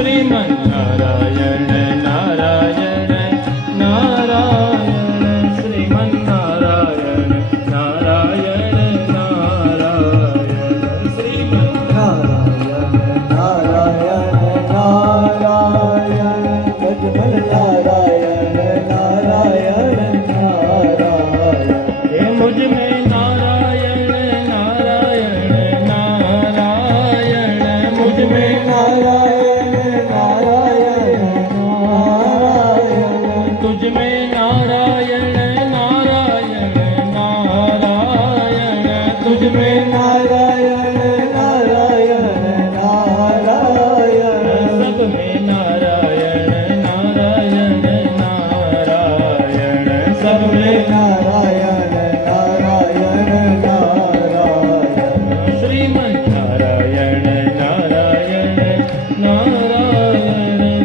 શ્રીમન્નારાયણ નારાયણ નારાયણ શ્રીમન્નારાયણ નારાયણ નારાયણ શ્રીમન્નારાયણ નારાયણ નારાયણ ગજમલ નારાયણ નારાયણ નારાયણ હે મુझ में नारायण नारायण नारायण मुझ में तुझ में नारायण नारायण नारायण तुझ में नारायण नारायण नारायण सब में नारायण नारायण नारायण सब में नारायण नारायण नारायण श्रीमन्नारायण नारायण नारायण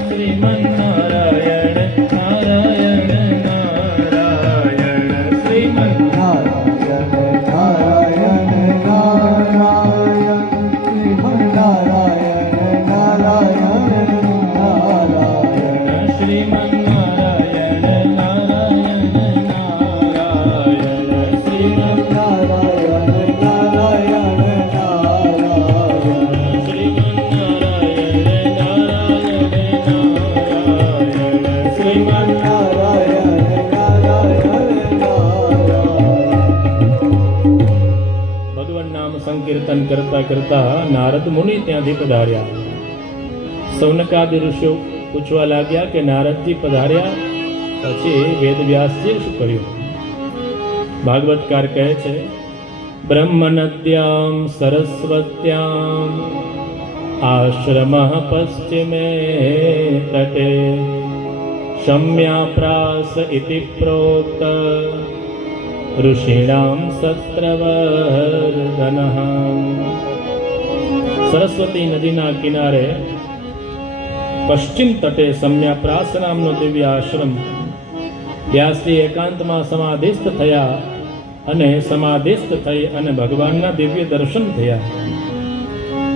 श्रीमन्नारायण नारायण नारायण श्रीमन्नारायण नारायण नारायण नारायण नारायण नारायण श्रीमन्नारायण नारायण नारायण श्रीमन्नारायण नारायण नारायण ભગવાન નામ સંકીર્તન કરતા કરતા નારદ મુનિ ત્યાંથી પધાર્યા. સૌનકાદિ ઋષિઓ પૂછવા લાગ્યા કે નારદજી પધાર્યા પછી વેદવ્યાસજીએ શું કર્યું? ભાગવતકાર કહે છે, બ્રહ્મનદ્યામ સરસ્વત્યામ આશ્રમઃ પશ્ચિમે તટે શમ્યાપ્રાસ ઇતિ પ્રોક્ત ઋષિણામ સત્રવર્ધનઃ. સરસ્વતી નદીના કિનારે પશ્ચિમ તટે શમ્યાપ્રાસ નામનો દિવ્ય આશ્રમ. વ્યાસજી એકાંતમાં સમાધિસ્થ થયા અને સમાધિસ્થ થઈ અને ભગવાનના દિવ્ય દર્શન થયા.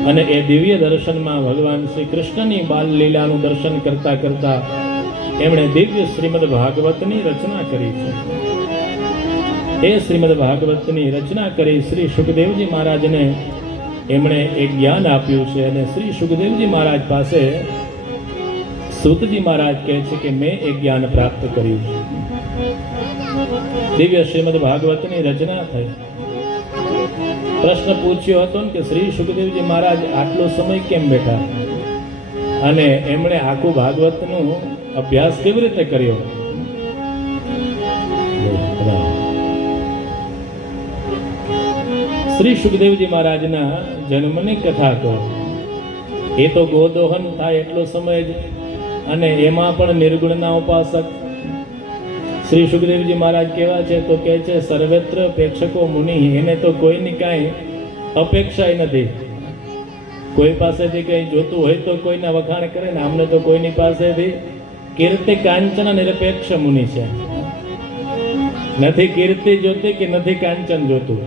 અને એ દિવ્ય દર્શનમાં ભગવાન શ્રી કૃષ્ણની બાલ લીલાનું દર્શન કરતા કરતા એમણે દિવ્ય શ્રીમદ ભાગવતની રચના કરી છે. એ શ્રીમદ ભાગવતની રચના કરી શ્રી સુખદેવજી મહારાજને એમણે એક જ્ઞાન આપ્યું છે. અને શ્રી સુખદેવજી મહારાજ પાસે સૂતજી મહારાજ કહે છે કે મેં એક જ્ઞાન પ્રાપ્ત કર્યું છે. દિવ્ય શ્રીમદ ભાગવતની રચના થઈ. પ્રશ્ન પૂછ્યો હતો ને કે શ્રી સુખદેવજી મહારાજ આટલો સમય કેમ બેઠા અને એમણે આખું ભાગવતનું અભ્યાસ કેવી રીતે કર્યો? શ્રી સુખદેવજી મહારાજના જન્મની કથા કહો. એ તો ગોદોહન થાય એટલો સમય જ, અને એમાં પણ નિર્ગુણના ઉપાસક શ્રી સુખદેવજી મહારાજ કેવા છે તો કહે છે, સર્વત્ર પ્રેક્ષકો મુનિ. એને તો કોઈની કાંઈ અપેક્ષા નથી. કોઈ પાસેથી કંઈ જોતું હોય તો કોઈના વખાણ કરે ને, આમને તો કોઈની પાસેથી કીર્તિ કાંચન નિરપેક્ષ મુનિ છે. નથી કીર્તિ જોતી કે નથી કાંચન જોતું.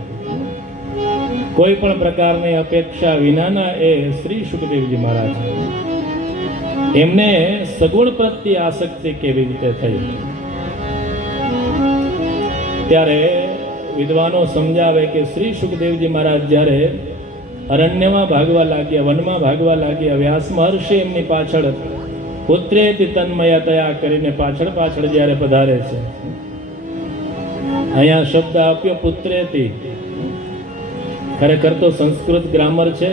કોઈ પણ પ્રકારની અપેક્ષા વિનાના એ શ્રી સુખદેવજી મહારાજ. એમને સગુણ પ્રત્યે આસક્તિ કેવી રીતે થઈ? ત્યારે વિદ્વાનો સમજાવે કે શ્રી સુખદેવજી મહારાજ જ્યારે અરણ્યમાં ભાગવા લાગ્યા, વનમાં ભાગવા લાગ્યા, વ્યાસ મહર્ષિ એમની પાછળ પુત્રેતિ તન્મયતયા કરીને પાછળ પાછળ જ્યારે પધારે છે. અહીંયા શબ્દ આપ્યો પુત્રેતિ. ખરેખર તો સંસ્કૃત ગ્રામર છે,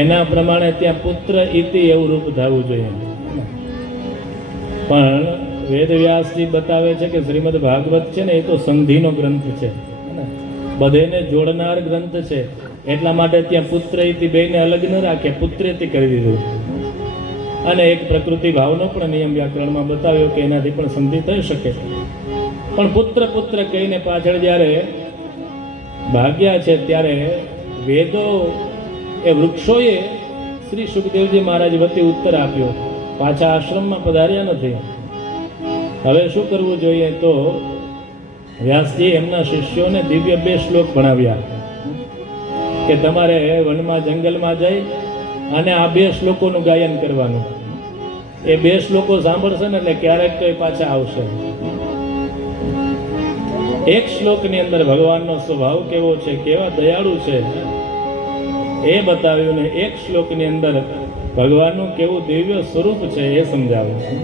એના પ્રમાણે ત્યાં પુત્ર ઇતિ એવું રૂપ થવું જોઈએ. પણ વેદવ્યાસજી બતાવે છે કે શ્રીમદ ભાગવત છે ને એ તો સંધિનો ગ્રંથ છે, બધેને જોડનાર ગ્રંથ છે. એટલા માટે ત્યાં પુત્ર ઇતિ બેને અલગ ન રાખે, પુત્રેતિ કરી દીધું. અને એક પ્રકૃતિ ભાવનો પણ નિયમ વ્યાકરણમાં બતાવ્યો કે એનાથી પણ સંધિ થઈ શકે. પણ પુત્ર પુત્ર કહીને પાછળ જ્યારે ભાગ્યા છે ત્યારે વેદો એ વૃક્ષોએ શ્રી સુખદેવજી મહારાજ વતી ઉત્તર આપ્યો. પાછા આશ્રમમાં પધાર્યા નથી. હવે શું કરવું જોઈએ? તો વ્યાસજી એમના શિષ્યોને દિવ્ય 2 શ્લોક ભણાવ્યા કે તમારે વનમાં જંગલમાં જઈ અને આ બે શ્લોકોનું ગાયન કરવાનું. એ બે શ્લોકો સાંભળશે ને એટલે ક્યારેક તો એ પાછા આવશે. એક શ્લોકની અંદર ભગવાનનો સ્વભાવ કેવો છે, કેવા દયાળુ છે એ બતાવ્યું ને એક શ્લોકની અંદર ભગવાનનું કેવું દિવ્ય સ્વરૂપ છે એ સમજાવ્યું.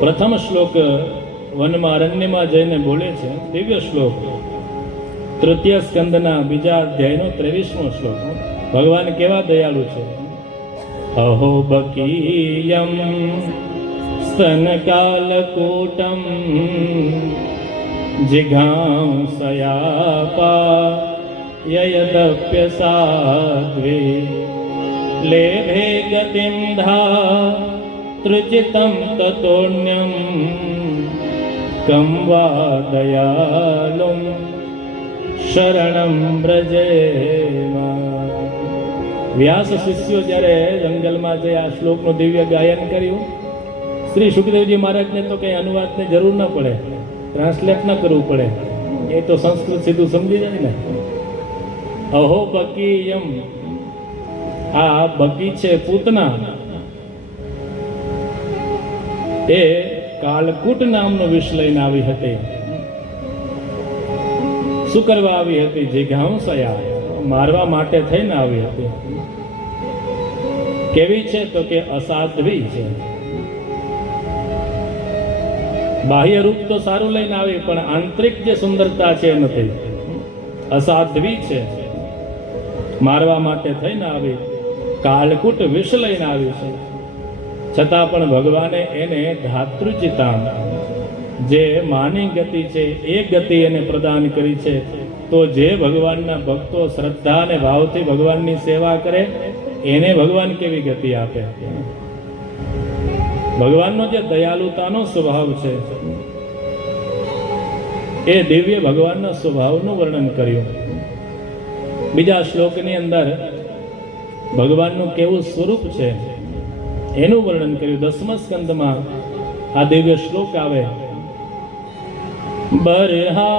પ્રથમ શ્લોક વનમાં અરણ્યમાં જઈને બોલે છે, દિવ્ય શ્લોક, તૃતીય સ્કંદના બીજા અધ્યાયનો 23મો શ્લોક. ભગવાન કેવા દયાળુ છે. અહો બકીયમ સ્તનકાલકૂટમ જિઘાંસયાપા યયદપ્ય સાધ્વે લેભે ગતિમ ધાતૃચિતમ તતોન્યમ કમ વા દયાલુમ શરણમ બ્રજેમા. વ્યાસ શિષ્યો જ્યારે જંગલમાં જઈ આ શ્લોકનું દિવ્ય ગાયન કર્યું, શ્રી સુખદેવજી મહારાજને તો કંઈ અનુવાદની જરૂર ન પડે, ટ્રાન્સલેટ ન કરવું પડે, એ તો સંસ્કૃત સીધું સમજી જાય ને. અહો બકીયમ, આ બકી છે પૂતના, એ કાલકૂટ નામનો વિષ લઈને આવી હતી. શું કરવા આવી હતી? જિઘાંસયા, મારવા માટે થઈને આવી હતી. કેવી છે? તો કે અસાધ્વી છે. બાહ્ય રૂપ તો સારું લઈને આવી, પણ આંતરિક જે સુંદરતા છે એ નથી. અસાધ્વી છે, મારવા માટે થઈને આવી. કાલકૂટ વિષ લઈને આવી છે, છતાં પણ ભગવાને એને ધાતૃચિતામ, જે માની ગતિ છે એ ગતિ એને પ્રદાન કરી છે. તો જે ભગવાનના ભક્તો શ્રદ્ધા અને ભાવથી ભગવાનની સેવા કરે એને ભગવાન કેવી ગતિ આપે. ભગવાનનો જે દયાલુતાનો સ્વભાવ છે એ દિવ્ય ભગવાનના સ્વભાવનું વર્ણન કર્યું. બીજા શ્લોકની અંદર ભગવાનનું કેવું સ્વરૂપ છે એનું વર્ણન કર્યું. 10મા સ્કંદમાં આ દિવ્ય શ્લોક આવે. બરહાપેડમ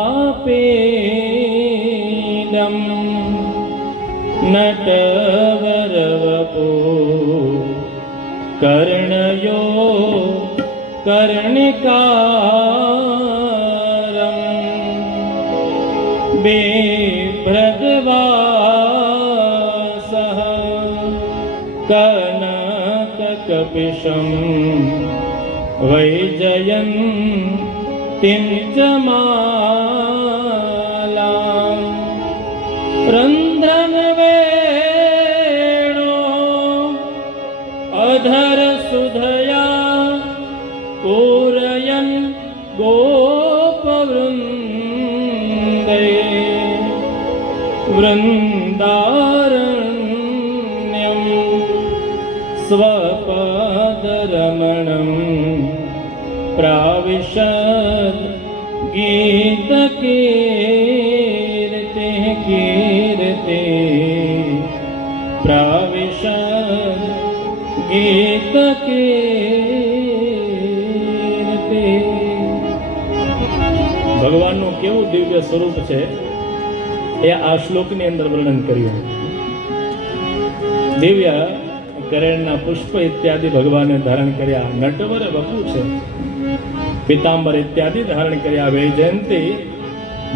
નટવરવપો કર્ણયો કર્ણિકારમ બિભ્રદવાસઃ કનકકપિશમ વૈજયંતિં ચ માલાં રંધ્રન વેણો અધર સુધયા પૂરયન ગોપવૃંદે વૃંદારણ્યમ સ્વપદરમણમ પ્રાવિશદ ગીતકીર્તિ કીર્તિ પ્રાવિશદ ગીતકીર્તિ. ભગવાનનું કેવું દિવ્ય સ્વરૂપ છે એ આ શ્લોકની અંદર વર્ણન કર્યું. દિવ્ય કરેણના પુષ્પ ઇત્યાદિ ભગવાને ધારણ કર્યા. નટવર વપુ છે, પિતાંબર ઇત્યાદિ ધારણ કર્યા. વૈજયંતી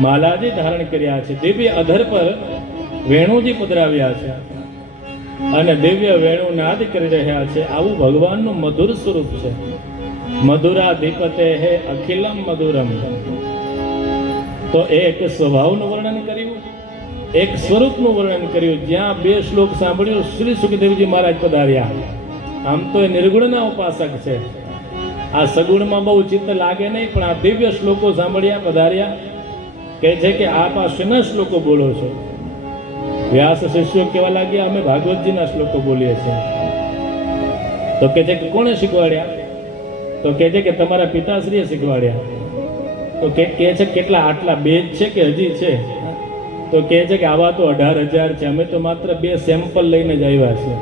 માલાજી ધારણ કર્યા છે. દિવ્ય અધર પર વેણુજી પધરાવ્યા છે અને દિવ્ય વેણુ નાદ કરી રહ્યા છે. આવું ભગવાનનું મધુર સ્વરૂપ છે. મધુરાધિપતે હે અખિલમ મધુરમ. તો એક સ્વભાવનું વર્ણન કર્યું, એક સ્વરૂપનું વર્ણન કર્યું. જ્યાં બે શ્લોક સાંભળ્યું, શ્રી સુખદેવજી મહારાજ પધાર્યા. આમ તો એ નિર્ગુણના ઉપાસક છે, આ સગુણમાં બહુ ચિત્ત લાગે નહીં, પણ આ દિવ્ય શ્લોકો સાંભળ્યા, પધાર્યા. કહે છે કે આપ આ શેના શ્લોકો બોલો છો? વ્યાસ શિષ્યો કેવા લાગ્યા? અમે ભાગવતજીના શ્લોકો બોલીએ છીએ. તો કહે છે કે કોણે શીખવાડ્યા? તો કહે છે કે તમારા પિતાશ્રીએ શીખવાડ્યા. તો કહે છે કેટલા? આટલા બે જ છે કે હજી છે? તો કહે છે કે આવા તો 18,000 છે. અમે તો માત્ર 2 સેમ્પલ લઈને જ આવ્યા છીએ.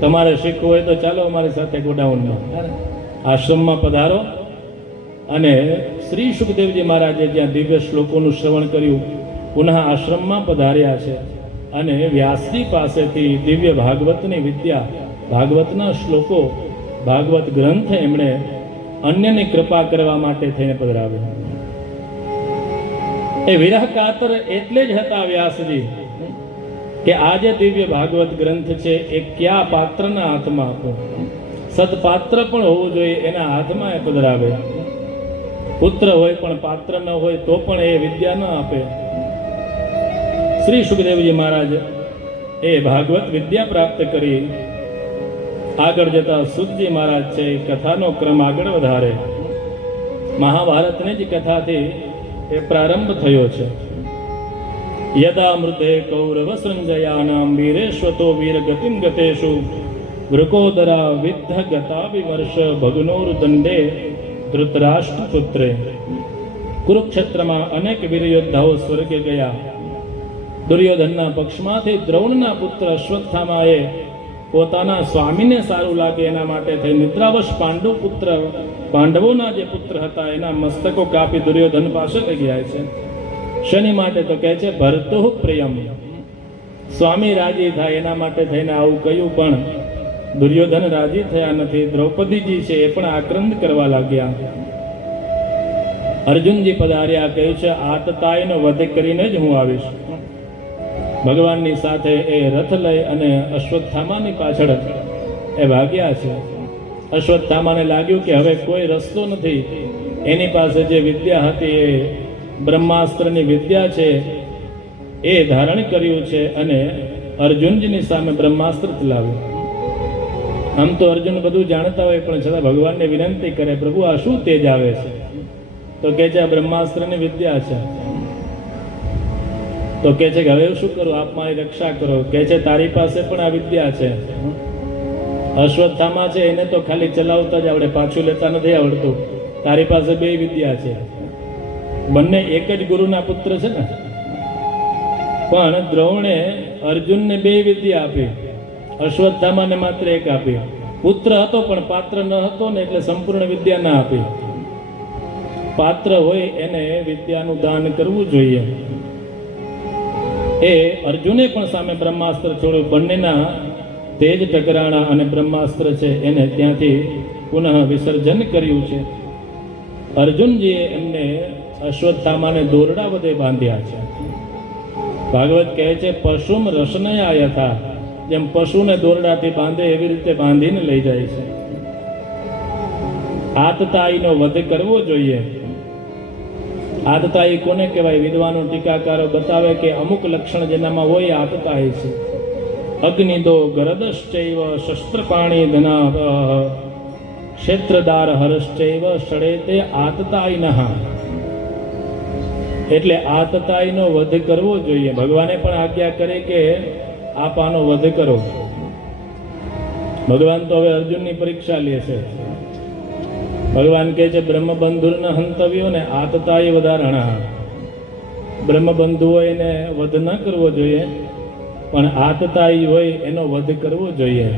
તમારે શીખવું હોય તો ચાલો અમારી સાથે ગોડાઉનમાં, આશ્રમમાં પધારો. અને શ્રી સુખદેવજી મહારાજે જ્યાં દિવ્ય શ્લોકોનું શ્રવણ કર્યું, પુનઃ આશ્રમમાં પધાર્યા છે. અને વ્યાસજી પાસેથી દિવ્ય ભાગવતની વિદ્યા, ભાગવતના શ્લોકો, ભાગવત ગ્રંથ એમણે અન્યની કૃપા કરવા માટે થઈને પધરાવ્યો. એ વિરહ કાતર એટલે જ હતા વ્યાસજી કે આ જે દિવ્ય ભાગવત ગ્રંથ છે એ કયા પાત્રના હાથમાં આપો, સદપાત્ર પણ હોવું જોઈએ એના હાથમાં એ પધરાવે. પુત્ર હોય પણ પાત્ર ન હોય તો પણ એ વિદ્યા ન આપે. શ્રી સુખદેવજી મહારાજ એ ભાગવત વિદ્યા પ્રાપ્ત કરી આગળ જતા સુતજી મહારાજ છે કથાનો ક્રમ આગળ વધારે. મહાભારતની જ કથાથી એ પ્રારંભ થયો છે. યદા મૃતે કૌરવ સંજયાનામ વીરેશ્વતો વીર ગતિમ ગતેષુ વૃકોદરા વિદ્ધ ગતા વિમર્શ ભગનોર દંડે ધૃતરાષ્ટ્ર પુત્રે. કુરુક્ષેત્રમાં અનેક વીર યોદ્ધાઓ સ્વર્ગે ગયા. દુર્યોધનના પક્ષમાંથી દ્રોણના પુત્ર અશ્વત્થામાએ પોતાના સ્વામીને સારું લાગે એના માટે થઈ નિદ્રાવશ પાંડવોના જે પુત્ર હતા એના મસ્તકો કાપી દુર્યોધન પાસે લઈ ગયા છે. શનિ માટે તો કહે છે ભરતો પ્રિયમ, સ્વામી રાજી થાય એના માટે થઈને આવું કહ્યું, પણ દુર્યોધન રાજી થયા નથી. દ્રૌપદીજી છે એ પણ આક્રંદ કરવા લાગ્યા. અર્જુનજી પધાર્યા, કહ્યું છે આતતાઈનો વધ કરીને જ હું આવીશ. ભગવાનની સાથે એ રથ લઈ અને અશ્વત્થામાની પાછળ એ ભાગ્યા છે. અશ્વત્થામાને લાગ્યું કે હવે કોઈ રસ્તો નથી. એની પાસે જે વિદ્યા હતી એ બ્રહ્માસ્ત્રની વિદ્યા છે એ ધારણ કર્યું છે અને અર્જુનજીની સામે બ્રહ્માસ્ત્ર ચલાવ્યું. આમ તો અર્જુન બધું જાણતા હોય પણ છતાં ભગવાનને વિનંતી કરે, પ્રભુ આ શું તેજ આવે છે? તો કહે છે આ બ્રહ્માસ્ત્રની વિદ્યા છે. તો કહે છે કે હવે શું કરું, આપ મારી રક્ષા કરો. કહે છે તારી પાસે પણ આ વિદ્યા છે. અશ્વત્થામા છે એને તો ખાલી ચલાવતા જ આવડે, પાછું લેતા નથી આવડતું. તારી પાસે બે વિદ્યા છે. બંને એક જ ગુરુના પુત્ર છે ને. પણ દ્રોણે અર્જુનને બે વિદ્યા આપી, અશ્વત્થામાને માત્ર એક આપી. પુત્ર હતો પણ પાત્ર ન હતો ને એટલે સંપૂર્ણ વિદ્યા ના આપી. પાત્ર હોય એને વિદ્યાનું દાન કરવું જોઈએ. એ અર્જુને પણ સામે બ્રહ્માસ્ત્ર છોડ્યું. બંનેના તેજ ટકરાણા અને બ્રહ્માસ્ત્ર છે એને ત્યાંથી પુનઃ વિસર્જન કર્યું છે. અર્જુનજીએ એમને અશ્વત્થામાને દોરડા વધે બાંધ્યા છે. ભાગવત કહે છે પશુમ રસનયા યથા, જેમ પશુને દોરડાથી બાંધે એવી રીતે બાંધીને લઈ જાય છે. આતતાઈનો વધ કરવો જોઈએ. આતતાઈ કોને કહેવાય? વિદ્વાનો ટીકાકારો બતાવે કે અમુક લક્ષણ જેનામાં હોય આતતાઈ છે. અગ્નિદો ગરદશ્ચૈવ શસ્ત્રપાણી ધના ક્ષેત્રદાર હર્ષચૈવ ષડેતે આતતાઈનઃ. એટલે આતતાઈનો વધ કરવો જોઈએ. ભગવાને પણ આજ્ઞા કરી કે આપ આનો વધ કરો. ભગવાન તો હવે અર્જુનની પરીક્ષા લે છે. ભગવાન કહે છે બ્રહ્મબંધુરના હંતવ્યો ને આતતાઈ વધારણા. બ્રહ્મબંધુ હોય એને વધ ન કરવો જોઈએ, પણ આતતાઈ હોય એનો વધ કરવો જોઈએ.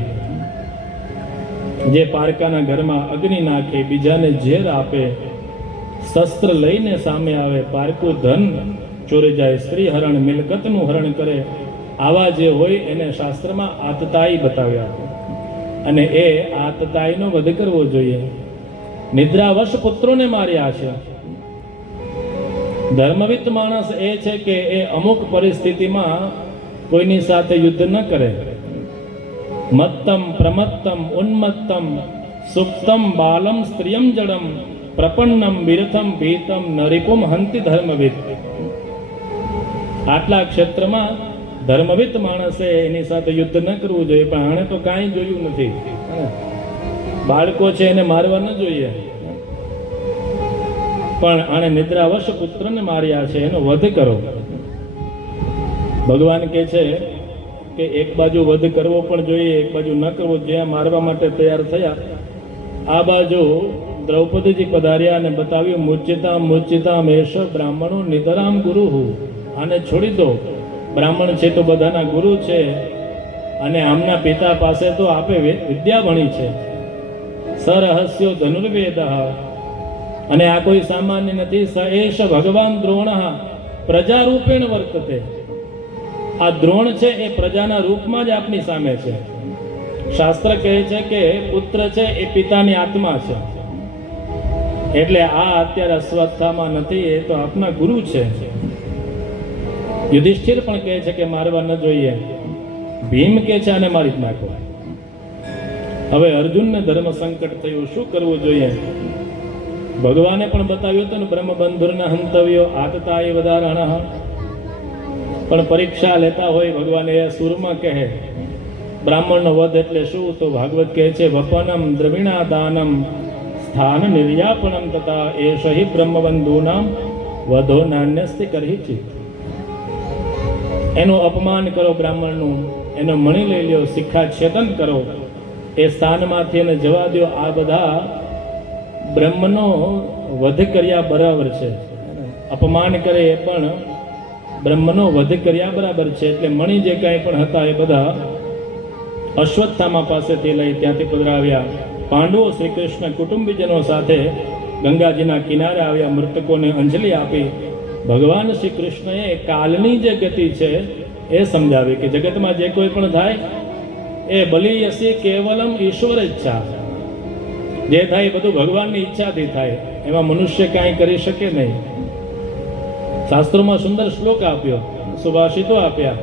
જે પારકાના ઘરમાં અગ્નિ નાખે, બીજાને ઝેર આપે, શસ્ત્ર લઈને સામે આવે, પારકું ધન ચોરી જાય, સ્ત્રી હરણ મિલકતનું હરણ કરે, આવા જે હોય એને શાસ્ત્રમાં આતતાઈ બતાવ્યા. અને એ આતતાઈનો વધ કરવો જોઈએ. નિદ્રાવશ પુત્રોને માર્યા છે. ધર્મવિત માણસ એ છે કે એ અમુક પરિસ્થિતિમાં કોઈની સાથે યુદ્ધ ન કરે. મત્તમ પ્રમત્તમ ઉન્મત્તમ સુપ્તમ બાલમ સ્ત્રિયમ જડમ પ્રપન્નમ વિરથમ ભીતમ નરિપુમ હંતિ ધર્મવિત. આટલા ક્ષેત્રમાં ધર્મવિત માણસે એની સાથે યુદ્ધ ન કરવું જોઈએ. પણ આણે તો કાંઈ જોયું નથી. બાળકો છે એને મારવા ન જોઈએ, પણ આણે નિદ્રાવશ પુત્રને માર્યા છે, એનો વધ કરો. ભગવાન કહે છે કે એક બાજુ વધ કરવો પણ જોઈએ, એક બાજુ ન કરવો. જ્યાં મારવા માટે તૈયાર થયા આ બાજુ દ્રૌપદીજી પધાર્યા અને બતાવ્યું મૂર્છિતા મેષ બ્રાહ્મણો નિતરામ ગુરુ. આને છોડી દો. બ્રાહ્મણ છે તો બધાના ગુરુ છે અને આમના પિતા પાસે તો આપે વિદ્યા ભણી છે. સરહસ્યો ધનુર્વેદ. અને આ કોઈ સામાન્ય નથી. સ એષ ભગવાન દ્રોણ પ્રજારૂપેણ વર્તતે. આ દ્રોણ છે એ પ્રજાના રૂપમાં જ આપની સામે છે. શાસ્ત્ર કહે છે કે પુત્ર છે એ પિતાની આત્મા છે. એટલે આ અત્યારે અશ્વત્થામાં નથી, એ તો આપના ગુરુ છે. યુધિષ્ઠિર પણ કહે છે કે મારવા ન જોઈએ. ભીમ કહે છે આને મારી જ નાખો. હવે અર્જુનને ધર્મ સંકટ થયું, શું કરવું જોઈએ? ભગવાને પણ બતાવ્યું હતું ને, બ્રહ્મબંધુરના હંતવ્યો આતતાય વધારણઃ. પણ પરીક્ષા લેતા હોય ભગવાન એ સુરમાં કહે બ્રાહ્મણનો વધ એટલે શું? તો ભાગવત કહે છે વપનમ દ્રવિણા દાનમ સ્થાન નિર્યાપનમ તથા એષ હિ બ્રહ્મબંધૂનામ વધો નાન્યસ્તિ કરહિચિત. એનું અપમાન કરો બ્રાહ્મણનું, એનો મણી લઈ લ્યો, શિક્ષા છેદન કરો, એ સ્થાનમાંથી એને જવા દો. આ બધા બ્રહ્મનો વધ કર્યા બરાબર છે. અપમાન કરે એ પણ બ્રહ્મનો વધ કર્યા બરાબર છે. એટલે મણી જે કાંઈ પણ હતા એ બધા અશ્વત્થામા પાસેથી લઈ ત્યાંથી પધરાવ્યા. પાંડવો શ્રી કૃષ્ણ કુટુંબીજનો સાથે ગંગાજીના કિનારે આવ્યા, મૃતકોને અંજલિ આપી. ભગવાન શ્રી કૃષ્ણએ કાલની જે ગતિ છે એ સમજાવી કે જગતમાં જે કોઈ પણ થાય એ બલિયસી કેવલમ ઈશ્વર ઈચ્છા. જે થાય એ બધું ભગવાનની ઈચ્છાથી થાય, એમાં મનુષ્ય કાંઈ કરી શકે નહીં. શાસ્ત્રોમાં સુંદર શ્લોક આપ્યો, સુભાષિતો આપ્યા.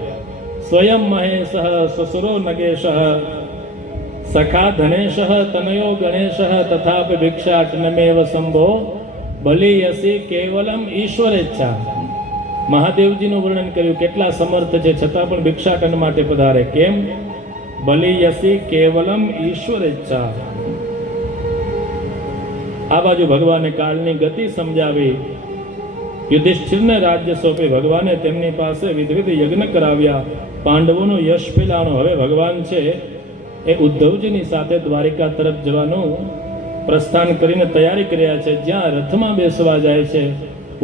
સ્વયં મહેશ સસુરો નગેશ સખા ધનેશ તનયો ગણેશ તથાપિ ભિક્ષાટનમેવ સંભો બલિયસી કેવલમ ઈશ્વરેચ્છા. મહાદેવજીનું વર્ણન કર્યું, કેટલા સમર્થ છે છતાં પણ ભિક્ષાટન માટે પધારે. કેમ? બલિયસી કેવલમ ઈશ્વરેચ્છા. આ બાજુ ભગવાને કાળની ગતિ સમજાવી. યુધિષ્ઠિરને રાજ્ય સોંપી ભગવાને તેમની પાસે વિધવિધ યજ્ઞ કરાવ્યા. પાંડવોનું યશ પેલાણું. હવે ભગવાન છે એ ઉદ્ધવજીની સાથે દ્વારિકા તરફ જવાનું પ્રસ્થાન કરીને તૈયારી કર્યા છે. જ્યાં રથમાં બેસવા જાય છે,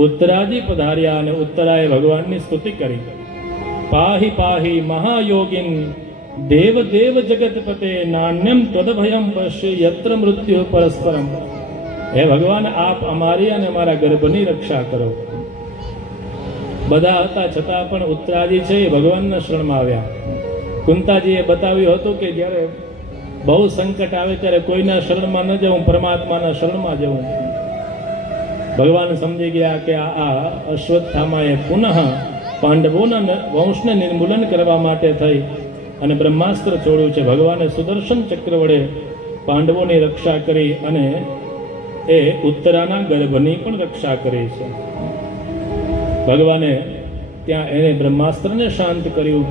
ઉત્તરાજી પધાર્યા અને ઉત્તરાએ ભગવાનની સ્તુતિ કરી. પાહી પાહી મહાયોગિન દેવ દેવ જગતપતે નાન્યમ તદભયમ પશ્ય યત્ર મૃત્યુ પરસ્પરમ. હે ભગવાન, આપ અમારી અને અમારા ગર્ભની રક્ષા કરો. બધા હતા છતાં પણ ઉત્તરાજી છે એ ભગવાનના શરણમાં આવ્યા. કુંતાજીએ બતાવ્યું હતું કે જ્યારે બહુ સંકટ આવે ત્યારે કોઈના શરણમાં ન જવું, પરમાત્માના શરણમાં જવું. ભગવાન સમજી ગયા કે આ અશ્વત્થામાએ પુનઃ પાંડવોના વંશને નિર્મૂલન કરવા માટે થઈ અને બ્રહ્માસ્ત્ર છોડ્યું છે. ભગવાને સુદર્શન ચક્ર વડે પાંડવોની રક્ષા કરી અને એ ઉત્તરાના ગર્ભની પણ રક્ષા કરી છે. ભગવાને ત્યાં એને બ્રહ્માસ્ત્રને શાંત કર્યું.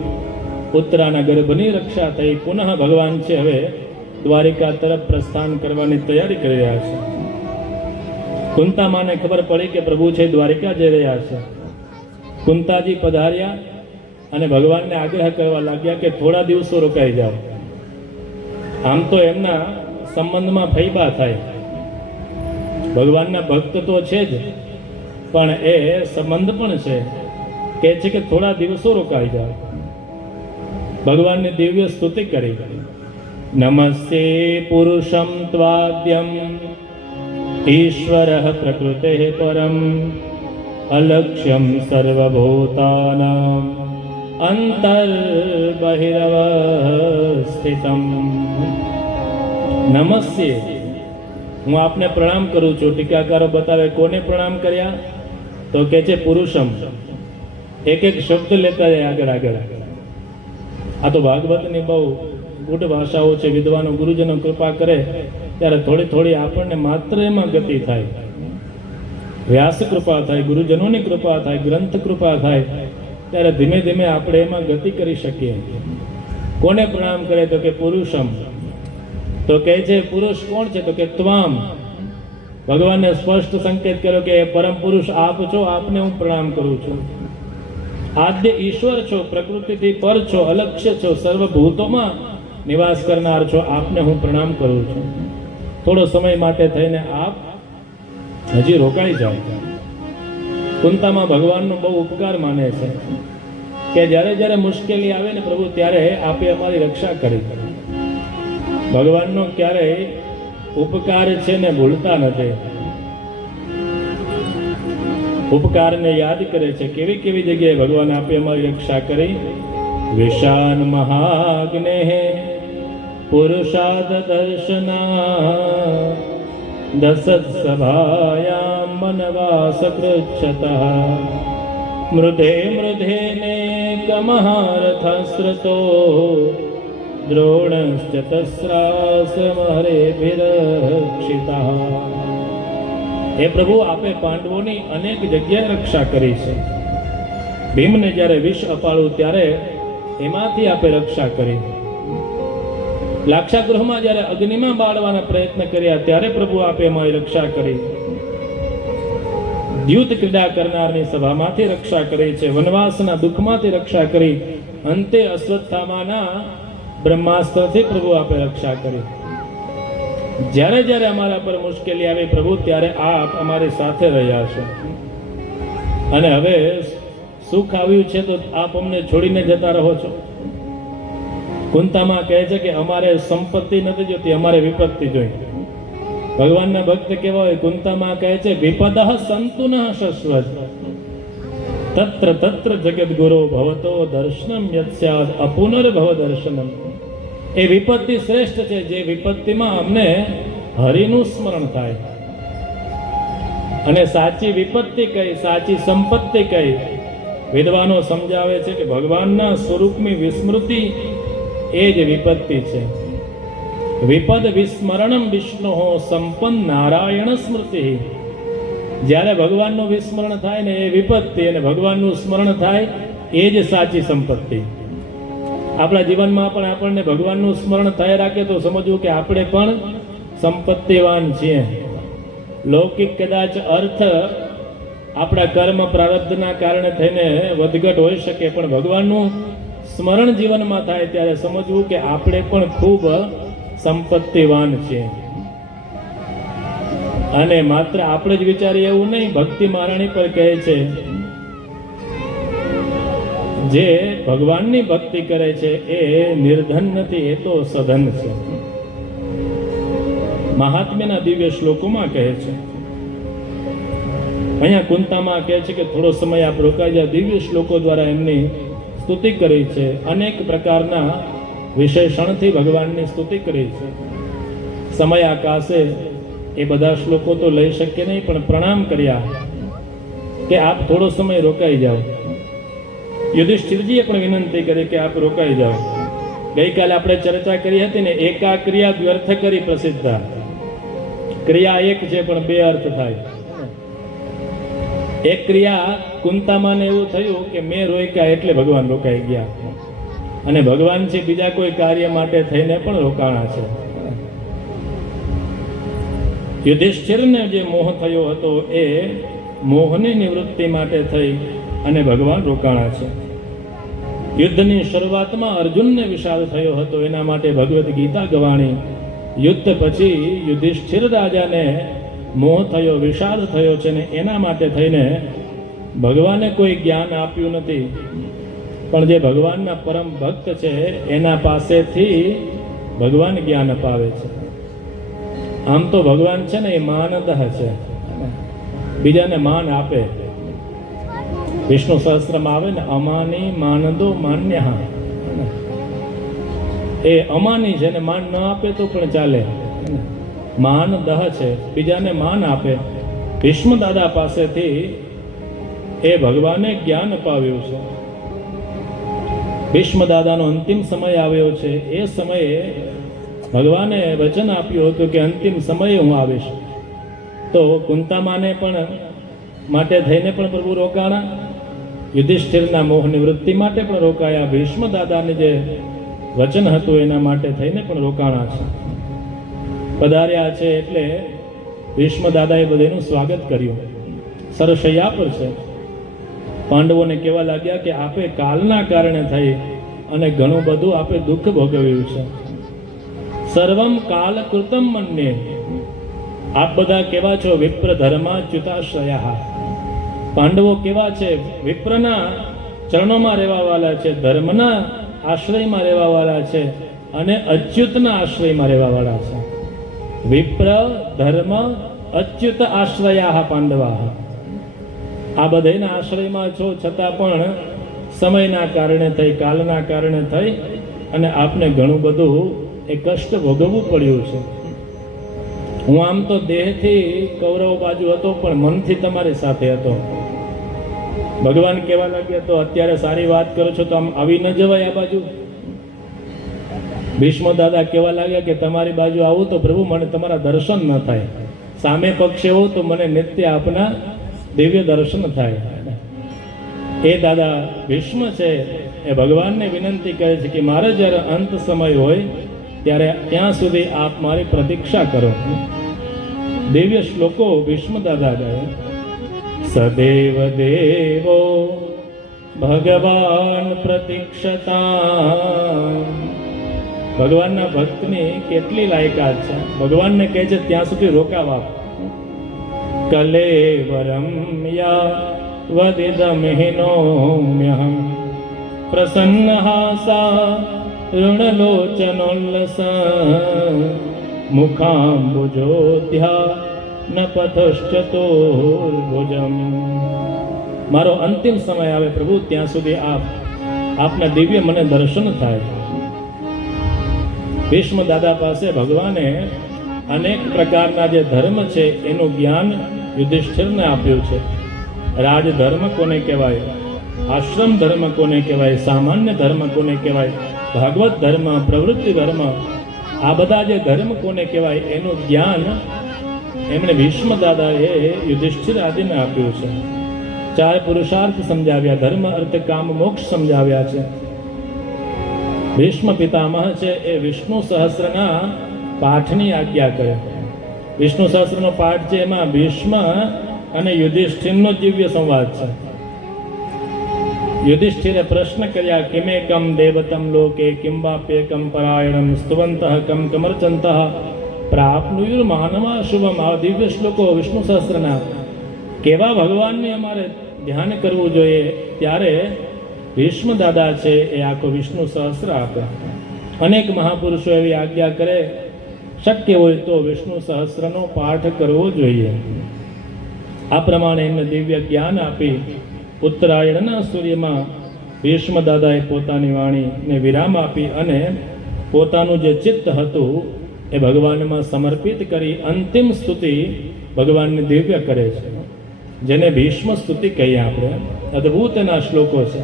ઉત્તરાના ગર્ભની રક્ષા થઈ. પુનઃ ભગવાન છે હવે દ્વારિકા તરફ પ્રસ્થાન કરવાની તૈયારી કરી રહ્યા છે. કુંતા માને ખબર પડી કે પ્રભુ છે દ્વારિકા જઈ રહ્યા છે. કુંતાજી પધાર્યા અને ભગવાનને આગ્રહ કરવા લાગ્યા કે થોડા દિવસો રોકાઈ જાઓ. આમ તો એમના સંબંધમાં ફૈબા થાય, ભગવાનના ભક્ત તો છે જ, પણ એ સંબંધ પણ છે. કહે છે કે થોડા દિવસો રોકાઈ જાઓ. ભગવાનની દિવ્ય સ્તુતિ કરી. નમસ્તે પુરુષમ ત્વાદ્યમ ઈશ્વર પ્રકૃતે પરમ અલક્ષ્યમ સર્વભૂતાનામ અંતર્બહિરવસ્થિતમ. નમસ્તે, હું આપને પ્રણામ કરું છું. ટીકાકારો બતાવે કોને પ્રણામ કર્યા, તો કે છે પુરુષમ. એક એક શબ્દ લેતા જાય આગળ આગળ. આ તો ભાગવતની બહુ ગુઢ ભાષાઓ છે. વિદ્વાનો ગુરુજનો કૃપા કરે ત્યારે થોડી થોડી આપણને માત્ર એમાં ગતિ થાય. વ્યાસ કૃપા થાય, ગુરુજનોની કૃપા થાય, ગ્રંથ કૃપા થાય ત્યારે ધીમે ધીમે આપણે એમાં ગતિ કરી શકીએ. કોને પ્રણામ કરે, તો કે પુરુષમ. તો કહે છે પુરુષ કોણ છે, તો કે ત્વામ. ભગવાનને સ્પષ્ટ સંકેત કર્યો કે પરમ પુરુષ આપ છો, આપને હું પ્રણામ કરું છું. આદ્ય ઈશ્વર છો, પ્રકૃતિથી પર છો, અલક્ષ્ય છો, સર્વભૂતોમાં નિવાસ કરનાર છો, આપને હું પ્રણામ કરું છું. થોડો સમય માટે થઈને આપ હજી રોકાઈ જાઓ. કુંતામાં ભગવાનનો બહુ ઉપકાર માને છે કે જ્યારે જ્યારે મુશ્કેલી આવે ને પ્રભુ, ત્યારે આપે અમારી રક્ષા કરી. ભગવાનનો ક્યારેય ઉપકાર છે ને ભૂલતા નથી. ઉપકારને યાદ કરે છે. કેવી કેવી જગ્યાએ ભગવાન આપે અમારી રક્ષા કરી. વિશાન મહાગ્ને પુરુષાદ દર્શના દસત સભાયામ મનવાસ પૃચ્છતઃ મૃધે મૃધેને કમહારથસ્રતો દ્રોણશ્ચ તસ્રાસમહરેભિરક્ષિતઃ. હે પ્રભુ, આપે પાંડવોની અનેક જગ્યાએ રક્ષા કરી છે. ભીમને જ્યારે વિષ અપાળું ત્યારે એમાંથી આપે રક્ષા કરી. લાક્ષાગૃહમાં જ્યારે અગ્નિમાં બાળવાના પ્રયત્ન કર્યા ત્યારે પ્રભુ આપે અમારી રક્ષા કરી. દ્યુત ક્રીડા કરનારની સભામાંથી રક્ષા કરી છે. વનવાસના દુઃખમાંથી રક્ષા કરી. અંતે અશ્વત્થામાના બ્રહ્માસ્ત્રથી પ્રભુ આપે રક્ષા કરી. જ્યારે જ્યારે અમારા પર મુશ્કેલી આવી પ્રભુ, ત્યારે આપ અમારી સાથે રહ્યા છો. અને હવે સુખ આવ્યું છે તો આપ અમને છોડીને જતા રહો છો. કુંતામાં કહે છે કે અમારે સંપત્તિ નથી જોતી, અમારે વિપત્તિ જોઈએ. ભગવાનના ભક્ત કેવા હોય? કુંતામાં કહે છે વિપદઃ સંતુનઃ શશ્વત તત્ર તત્ર જગદ્ગુરો ભવતો દર્શનમ યત્સ્યાદ અપુનર્ભવ દર્શનમ. એ વિપત્તિ શ્રેષ્ઠ છે જે વિપત્તિમાં અમને હરિનું સ્મરણ થાય. અને સાચી વિપત્તિ કઈ, સાચી સંપત્તિ કઈ? વિદ્વાનો સમજાવે છે કે ભગવાનના સ્વરૂપની વિસ્મૃતિ એ જ વિપત્તિ છે. વિપદ વિસ્મરણમ વિષ્ણુ સંપન્ન નારાયણ સ્મૃતિ. જ્યારે ભગવાનનું વિસ્મરણ થાય ને એ વિપત્તિ, અને ભગવાનનું સ્મરણ થાય એ જ સાચી સંપત્તિ. આપણા જીવનમાં પણ આપણને ભગવાનનું સ્મરણ થાય રાખે તો સમજવું કે આપણે પણ સંપત્તિવાન છીએ. લૌકિક કદાચ અર્થ આપણા કર્મ પ્રારબ્ધના કારણે થઈને વધઘટ હોઈ શકે, પણ ભગવાનનું સ્મરણ જીવનમાં થાય ત્યારે સમજવું કે આપણે પણ ખૂબ સંપત્તિવાન છીએ. અને માત્ર આપણે જ વિચારીએ એવું નહીં. ભક્તિ મહારાણી પર કહે છે જે ભગવાનની ભક્તિ કરે છે એ નિર્ધન નથી, એ તો સધન છે. મહાત્મ્યના દિવ્ય શ્લોકોમાં કહે છે. અહીંયા કુંતામાં કહે છે કે થોડો સમય આપ રોકાઈ જાય. દિવ્ય શ્લોકો દ્વારા એમની સ્તુતિ કરી છે. અનેક પ્રકારના વિશેષણથી ભગવાનની સ્તુતિ કરી છે. સમય આકાશે એ બધા શ્લોકો તો લઈ શકીએ નહીં, પણ પ્રણામ કર્યા કે આપ થોડો સમય રોકાઈ જાઓ. યુધિષ્ઠિરજીએ પણ વિનંતી કરી કે આપ રોકાઈ જાઓ. ગઈકાલે આપણે ચર્ચા કરી હતી ને, એકા ક્રિયા વ્યર્થ કરી પ્રસિદ્ધા. ક્રિયા એક છે પણ બે અર્થ થાય. એક ક્રિયા કુંતામાને એવું થયું કે મેં રોક્યા એટલે ભગવાન રોકાઈ ગયા, અને ભગવાન છે બીજા કોઈ કાર્ય માટે થઈને પણ રોકાણા છે. યુધિષ્ઠિરને જે મોહ થયો હતો એ મોહની નિવૃત્તિ માટે થઈ અને ભગવાન રોકાણા છે. યુદ્ધની શરૂઆતમાં અર્જુનને વિષાદ થયો હતો, એના માટે ભગવદ્ ગીતા ગવાણી. યુદ્ધ પછી યુધિષ્ઠિર રાજાને મોહ થયો, વિષાદ થયો છે, ને એના માટે થઈને ભગવાને કોઈ જ્ઞાન આપ્યું નથી, પણ જે ભગવાનના પરમ ભક્ત છે એના પાસેથી ભગવાન જ્ઞાન અપાવે છે. આમ તો ભગવાન છે ને એ માનદહ છે, બીજાને માન આપે. વિષ્ણુ સહસ્ત્રમાં આવે ને, અમાની માનદો માન્ય. એ અમાની છે ને માન ન આપે તો પણ ચાલે. માન દહ છે, બીજાને માન આપે. ભીષ્મ દાદા પાસેથી એ ભગવાને જ્ઞાન અપાવ્યું છે. ભીષ્મ દાદાનો અંતિમ સમય આવ્યો છે. એ સમયે ભગવાને વચન આપ્યું હતું કે અંતિમ સમયે હું આવીશ. તો કુંતામાને પણ માટે થઈને પણ પ્રભુ રોકાણા, યુધિષ્ઠિરના મોહ નિવૃત્તિ માટે પણ રોકાયા, ભીષ્મ દાદાને જે વચન હતું એના માટે થઈને પણ રોકાણા છે. પધાર્યા છે એટલે ભીષ્મ દાદાએ બધાનું સ્વાગત કર્યું. સરશૈયા પર છે. પાંડવોને કહેવા લાગ્યા કે આપે કાલના કારણે થઈ અને ઘણું બધું આપે દુઃખ ભોગવ્યું છે. સર્વમ કાલ કૃતમ મન્યે. આપ બધા કેવા છો? વિપ્ર ધર્માચ્યુતાશ્રયા. પાંડવો કેવા છે? વિપ્રના ચરણોમાં રહેવા વાળા છે, ધર્મના આશ્રયમાં રહેવા વાળા છે, અને અચ્યુતના આશ્રયમાં રહેવા વાળા છે. વિપ્ર ધર્મ અચ્યુત આશ્રયા પાંડવા. આ બધાના આશ્રયમાં છો, છતાં પણ સમયના કારણે થઈ, કાલના કારણે થઈ અને આપને ઘણું બધું એ કષ્ટ ભોગવવું પડ્યું છે. હું આમ તો દેહથી કૌરવ બાજુ હતો, પણ મનથી તમારી સાથે હતો. ભગવાન કહેવા લાગ્યા, તો અત્યારે સારી વાત કરો છો તો આમ આવી ન જવાય આ બાજુ. ભીષ્મ દાદા કહેવા લાગ્યા કે તમારી બાજુ આવું તો પ્રભુ મને તમારા દર્શન ન થાય, સામે પક્ષે હોઉં તો મને નિત્ય આપના દિવ્ય દર્શન થાય. એ દાદા ભીષ્મ છે એ ભગવાનને વિનંતી કરે છે કે મારે જ્યારે અંત સમય હોય ત્યારે ત્યાં સુધી આપ મારી પ્રતીક્ષા કરો. દિવ્ય શ્લોકો ભીષ્મ દાદા ગાય. સદેવ દેવો ભગવાન પ્રતીક્ષતા. ભગવાનના ભક્તની કેટલી લાયકાત છે. ભગવાનને કહે છે ત્યાં સુધી રોકાવા. કલેવરમ યા વદિદમહિનોમ્યહં પ્રસન્નહાસા ઋણલોચનોલ્લસ મુખાંબુજોધ્યા ન પથશ્ચતુર્ભુજમ. મારો અંતિમ સમય આવે પ્રભુ, ત્યાં સુધી આપના દિવ્ય મને દર્શન થાય. ભીષ્મ દાદા પાસે ભગવાને અનેક પ્રકારના જે ધર્મ છે એનું જ્ઞાન યુધિષ્ઠિરને આપ્યું છે. રાજધર્મ કોને કહેવાય, આશ્રમ ધર્મ કોને કહેવાય, સામાન્ય ધર્મ કોને કહેવાય, ભાગવત ધર્મ, પ્રવૃત્તિ ધર્મ, આ બધા જે ધર્મ કોને કહેવાય એનું જ્ઞાન એમણે ભીષ્મ દાદાએ યુધિષ્ઠિર આદિને આપ્યું છે. 4 પુરુષાર્થ સમજાવ્યા, ધર્મ અર્થ કામ મોક્ષ સમજાવ્યા છે. ભીષ્મ પિતામહ છે એ વિષ્ણુ સહસ્રના પાઠની આજ્ઞા કરે. વિષ્ણુ સહસ્રનો પાઠ છે એમાં ભીષ્મ અને યુધિષ્ઠિરનો દિવ્ય સંવાદ છે. યુધિષ્ઠિરે પ્રશ્ન કર્યા, કિમેકમ દેવતમ લોકે કિમ વાપ્યેકમ પરાયણમ સ્તુવંતઃ કમ કમર્ચંતઃ પ્રાપ્નુયુર માનવા શુભમ. આ દિવ્ય શ્લોકો વિષ્ણુ સહસ્રના, કેવા ભગવાનને અમારે ધ્યાન કરવું જોઈએ. ત્યારે ભીષ્મ દાદા છે એ આખો વિષ્ણુ સહસ્ર આપે. અનેક મહાપુરુષો એવી આજ્ઞા કરે, શક્ય હોય તો વિષ્ણુ સહસ્રનો પાઠ કરવો જોઈએ. આ પ્રમાણે એમને દિવ્ય જ્ઞાન આપી ઉત્તરાયણના સૂર્યમાં ભીષ્મ દાદાએ પોતાની વાણીને વિરામ આપી અને પોતાનું જે ચિત્ત હતું એ ભગવાનમાં સમર્પિત કરી અંતિમ સ્તુતિ ભગવાનની દિવ્ય કરે છે, જેને ભીષ્મ સ્તુતિ કહીએ આપણે. અદ્ભુત એના શ્લોકો છે.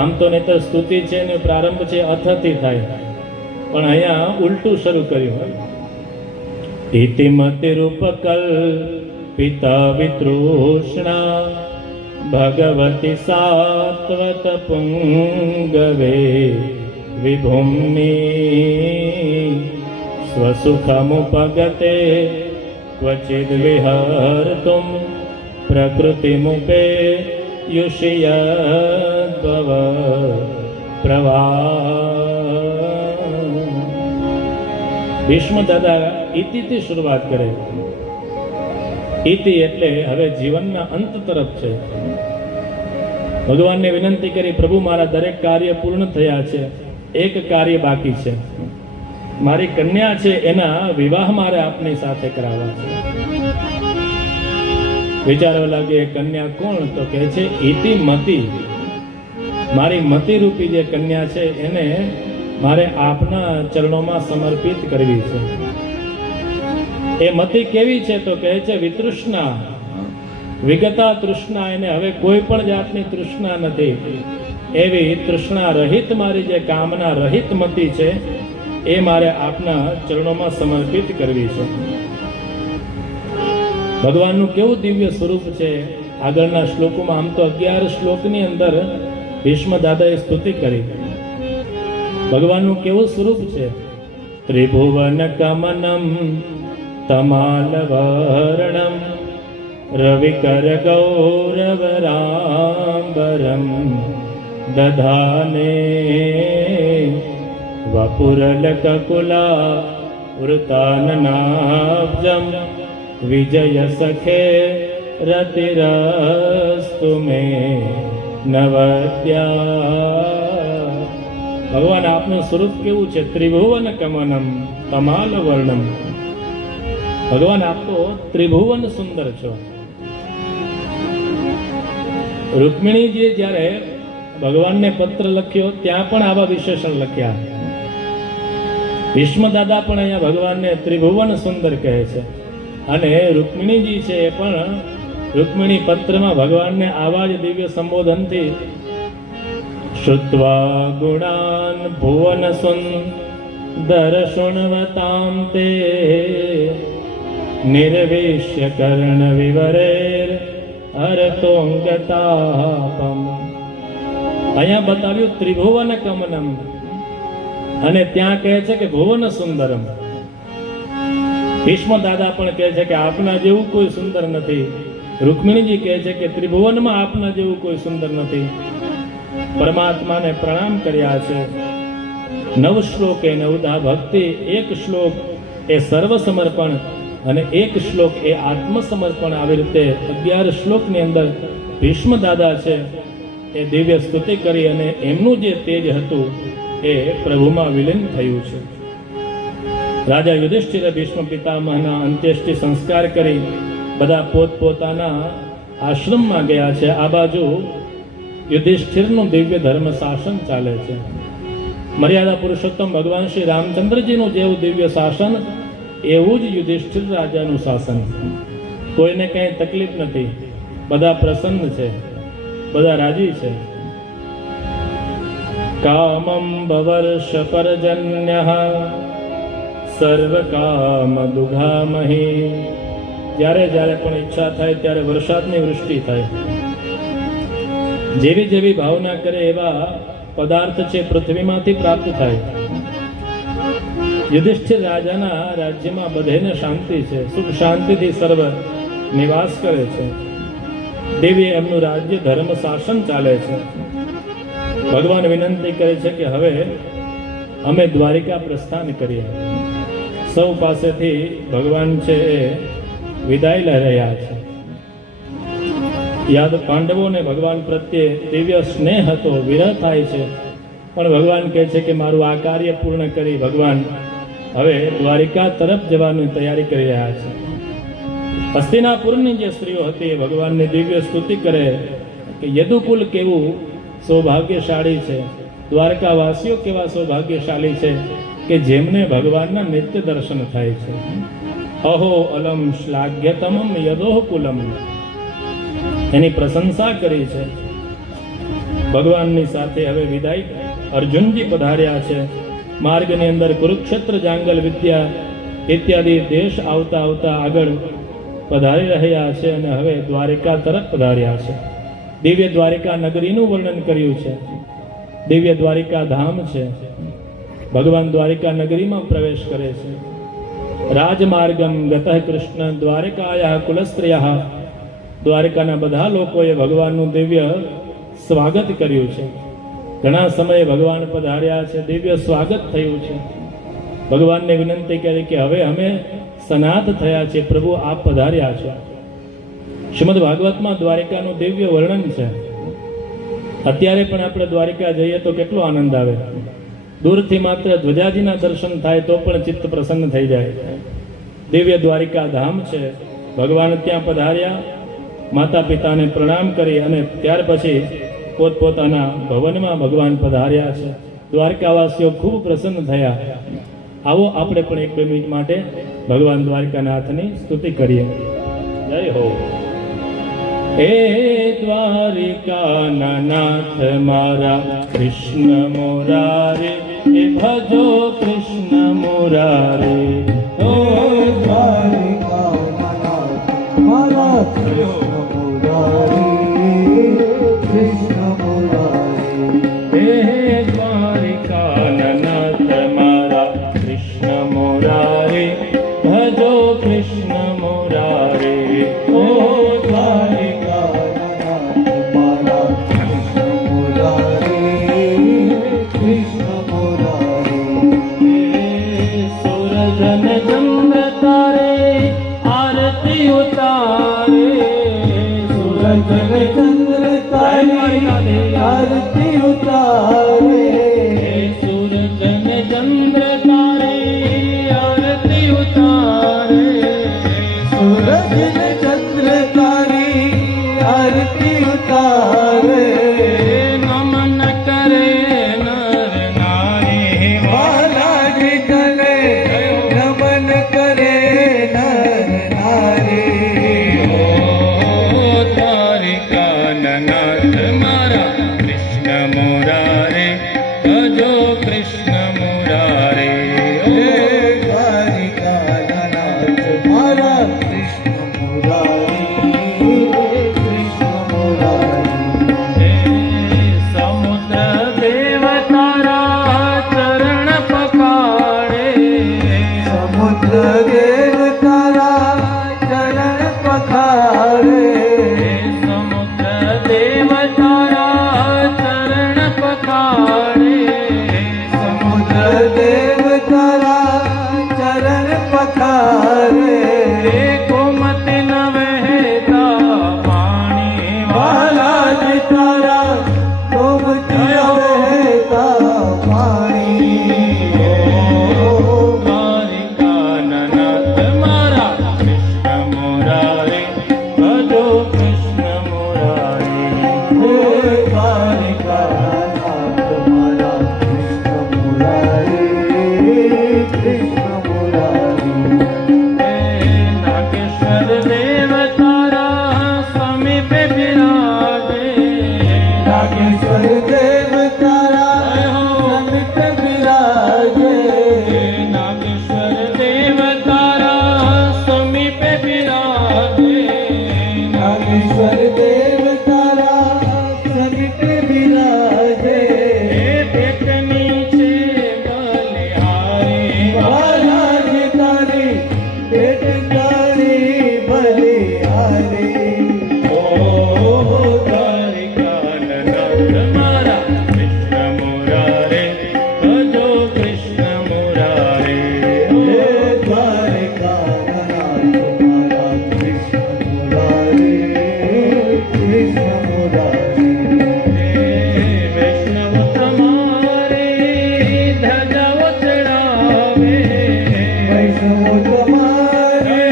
આમ તો નહીતર સ્તુતિ છે એનો પ્રારંભ છે અથથી થાય, પણ અહીંયા ઉલટું શરૂ કર્યું. ઇતિમતિરૂપકલ પિતા વિતૃષ્ણા ભગવતી સાત્વત પુંગવે વિભુમ્ની સ્વસુખમુપગતે ક્વચિદ વિહર્તુમ પ્રકૃતિમુપે યુષિયદ્ભવ પ્રવાહ. ભીષ્મ દાદા ઇતિથી શરૂઆત કરે. ઇતિ એટલે હવે જીવનના અંત તરફ છે. ભગવાનને વિનંતી કરી, પ્રભુ મારા દરેક કાર્ય પૂર્ણ થયા છે, એક કાર્ય બાકી છે. મારી કન્યા છે એના વિવાહ મારે આપની સાથે કરાવવા છે. વિચારવા લાગે, કન્યા કોણ? તો કહે છે ઇતિ મતિ. મારી મતિ રૂપી જે કન્યા છે એને મારે આપના ચરણોમાં સમર્પિત કરવી છે. એ મતિ કેવી છે? તો કહે છે વિતૃષ્ણા, વિગતા તૃષ્ણા. એને હવે કોઈ પણ જાતની તૃષ્ણા નથી. એવી તૃષ્ણા રહિત મારી જે કામના રહિત મતિ છે એ મારે આપના ચરણોમાં સમર્પિત કરવી છે. ભગવાનનું કેવું દિવ્ય સ્વરૂપ છે. આગળના શ્લોકોમાં, આમ તો 11 શ્લોકની અંદર ભીષ્મ દાદાએ સ્તુતિ કરી. ભગવાનનું કેવું સ્વરૂપ છે. ત્રિભુવન કમનમ તમાલવર્ણમ રવિકર ગૌરવરાંબરમ દધાને વપુરલકકુલા વૃતાનનાબ્જમ વિજય સખે રતિરસ્તુ મે નવદ્યા. ભગવાન આપનું સ્વરૂપ કેવું છે. ત્રિભુવન કમનમ તમાલ વર્ણમ. ભગવાન આપ તો ત્રિભુવન સુંદર છો. રૂકમિણીજીએ જ્યારે ભગવાનને પત્ર લખ્યો ત્યાં પણ આવા વિશેષણ લખ્યા. ભીષ્મ દાદા પણ અહીંયા ભગવાનને ત્રિભુવન સુંદર કહે છે, અને રૂકમિણીજી છે એ પણ રૂકમિણી પત્રમાં ભગવાનને આવા જ દિવ્ય સંબોધનથી શ્રુત્વા ગુણાન ભુવન સુંદર શૃણવતામ તે નિર્વેશ્ય કર્ણ વિવરેર હરતોંગતાપમ. અહીંયા બતાવ્યું ત્રિભુવન કમનમ, અને ત્યાં કહે છે કે ભુવન સુંદરમ. ભીષ્મ દાદા પણ કહે છે કે આપના જેવું કોઈ સુંદર નથી. રૂકમિણીજી કહે છે કે ત્રિભુવનમાં આપના જેવું કોઈ સુંદર નથી. પરમાત્માને પ્રણામ કર્યા છે. 9 શ્લોક એ 9 ભક્તિ, 1 શ્લોક એ સર્વ સમર્પણ અને 1 શ્લોક એ આત્મસમર્પણ. આવી રીતે 11 શ્લોકની અંદર ભીષ્મ દાદા છે એ દિવ્ય સ્તુતિ કરી અને એમનું જે તેજ હતું એ પ્રભુમાં વિલીન થયું છે. રાજા યુધિષ્ઠિરે ભીષ્મ પિતામહના અંત્યેષ્ટિ સંસ્કાર કરી બધા પોતપોતાના આશ્રમમાં ગયા છે. આ બાજુ યુધિષ્ઠિરનું દિવ્ય ધર્મ શાસન ચાલે છે. મર્યાદા પુરુષોત્તમ ભગવાન શ્રી રામચંદ્રજીનું જેવું દિવ્ય શાસન એવું જ યુધિષ્ઠિર રાજાનું શાસન. કોઈને કંઈ તકલીફ નથી, બધા પ્રસન્ન છે, બધા રાજી છે. કામમ બવર્ષ પરજન્ય સર્વ કામ દુઘામહી. જ્યારે જ્યારે પણ ઈચ્છા થાય ત્યારે વરસાદની વૃષ્ટિ થાય. જેવી જેવી ભાવના કરે એવા પદાર્થ છે પૃથ્વીમાંથી પ્રાપ્ત થાય. યુધિષ્ઠિર રાજાના રાજ્યમાં બધેને શાંતિ છે, સુખ શાંતિથી સર્વ નિવાસ કરે છે. દેવી એમનું રાજ્ય ધર્મ શાસન ચાલે છે. ભગવાન વિનંતી કરે છે કે હવે અમે દ્વારિકા પ્રસ્થાન કરીએ. સૌ પાસેથી ભગવાન છે એ વિદાય લઈ રહ્યા છે. યાદ પાંડવોને ભગવાન પ્રત્યે દિવ્ય સ્નેહ હતો, વિરહ થાય છે, પણ ભગવાન કહે છે કે મારું આ કાર્ય પૂર્ણ કરી ભગવાન હવે દ્વારિકા તરફ જવાની તૈયારી કરી રહ્યા છે. હસ્તિનાપુરની જે સ્ત્રીઓ હતી એ ભગવાનની દિવ્ય સ્તુતિ કરે કે યદુકુલ કેવું સૌભાગ્યશાળી છે, દ્વારકાવાસીઓ કેવા સૌભાગ્યશાળી છે કે જેમને ભગવાનના નિત્ય દર્શન થાય છે. અહો અલમ શ્લાઘ્યતમમ યદોહ કુલમ, એની પ્રશંસા કરી છે. ભગવાનની સાથે હવે વિદાય અર્જુનજી પધાર્યા છે. માર્ગની અંદર કુરુક્ષેત્ર, જાંગલ, વિદ્યા ઇત્યાદિ દેશ આવતા આવતા આગળ પધારી રહ્યા છે અને હવે દ્વારિકા તરફ પધાર્યા છે. દિવ્ય દ્વારિકા નગરીનું વર્ણન કર્યું છે. દિવ્ય દ્વારિકા ધામ છે. ભગવાન દ્વારિકા નગરીમાં પ્રવેશ કરે છે. રાજમાર્ગમ ગતઃ કૃષ્ણ દ્વારિકાયા કુલસ્ત્રયઃ. દ્વારિકાના બધા લોકોએ ભગવાનનું દિવ્ય સ્વાગત કર્યું છે. ઘણા સમયે ભગવાન પધાર્યા છે, દિવ્ય સ્વાગત થયું છે. ભગવાનને વિનંતી કરી કે હવે અમે સનાથ થયા છે, પ્રભુ આપ પધાર્યા છે. શ્રીમદ ભાગવતમાં દ્વારિકાનું દિવ્ય વર્ણન છે. અત્યારે પણ આપણે દ્વારિકા જઈએ તો કેટલો આનંદ આવે. દૂરથી માત્ર ધ્વજાજીના દર્શન થાય તો પણ ચિત્ત પ્રસન્ન થઈ જાય. દિવ્ય દ્વારિકા ધામ છે. ભગવાન ત્યાં પધાર્યા, માતા પિતાને પ્રણામ કરી અને ત્યાર પછી પોતપોતાના ભવનમાં ભગવાન પધાર્યા છે. દ્વારકાવાસીઓ ખૂબ પ્રસન્ન થયા. આવો આપણે પણ 1-2 મિનિટ માટે ભગવાન દ્વારકાનાથની સ્તુતિ કરીએ. જય હો. હે દ્વારિકાના નાથ મારા કૃષ્ણ મુરારે, હે ભજો કૃષ્ણ મુરારે. હે દ્વારિકાના નાથ મારા કૃષ્ણ મુરારી, કૃષ્ણ મુરારી. હે દ્વારિકાના નાથ મારા કૃષ્ણ મુરારે, ભજો કૃષ્ણ મુરારે. ઓ ચંદ્ર તારી આરતી ઉતારે, સૂરજ ને ચંદ્ર તારી આરતી ઉતારે. સૂરજ ને ચંદ્ર તારી આરતી ઉતારે. દેવ તારા ચરણ પખારે સમુદ્ર દેવ તારા ચરણ પખારે સમુદ્ર દેવ તારા ચરણ પખારે ગોમતી ન વહેતા પાણી બાલાજી તારા ગોમતી વહેતા પાણી દ્વારિકાનાથ મારા કૃષ્ણ મુરારે ભજો કૃષ્ણ મુરારે હે દ્વારિકાનાથ મારા કૃષ્ણ મુરારી કૃષ્ણ મુરારી નાગેશ્વર દેવ તારા સમીપે બિરાજે નાગેશ્વર દેવ તારા સમિત બિરાજે નાગેશ્વર દેવ તારા સમીપે બિરાજે નાગેશ્વર દેવ તારા સમિત બિરાજે પેટની છે બલિહારી બાલાજી તારી પેટ તારી બલિહારી ઓ દ્વારિકાનાથ મારા કૃષ્ણ મુરારે ભજો કૃષ્ણ મુરારે હે દ્વારિકાનાથ મારા કૃષ્ણ મુરારી કૃષ્ણ મુરારી વૈષ્ણવ તમારે ધજાઓ ચડાવે વૈષ્ણવ તમારે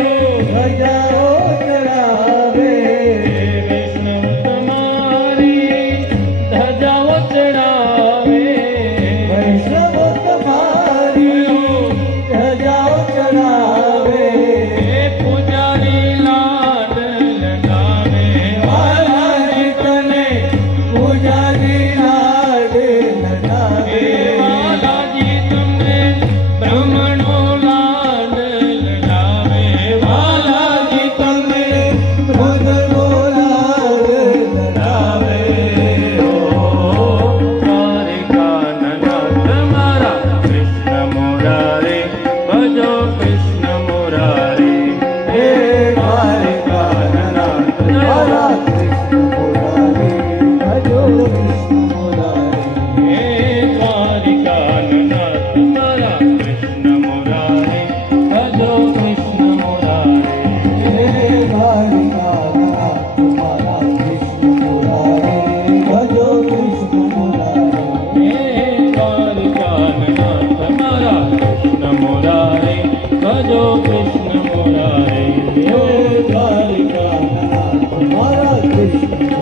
ધજાઓ ચડાવે વૈષ્ણવ તમારી ધજાઓ ચડાવે વૈષ્ણવ તમારી ધજાઓ ચડાવે પૂજારી લાડ લગાવે બાલાજી તને પૂજારી લાડ લગાવે બાલાજી તમને બ્રાહ્મણો લાડ લગાવે બાલાજી તને ભોજનો લાડ લગાવે દ્વારિકાનાથ મારા કૃષ્ણ મુરારે ભજો કૃષ્ણ મુરારે હે દ્વારિકાનાથ મારા કૃષ્ણ મુરારી ભજો કૃષ્ણ મુરારી હે દ્વારિકાનાથ મારા કૃષ્ણ મુરારે ભજો કૃષ્ણ મુરારે હે દ્વારિકાનાથ મારા કૃષ્ણ મુરારી ભજો કૃષ્ણ મુરારી હે દ્વારિકાનાથ મારા કૃષ્ણ મુરારે ભજો કૃષ્ણ મુરારે હે દ્વારિકાનાથ મારા કૃષ્ણ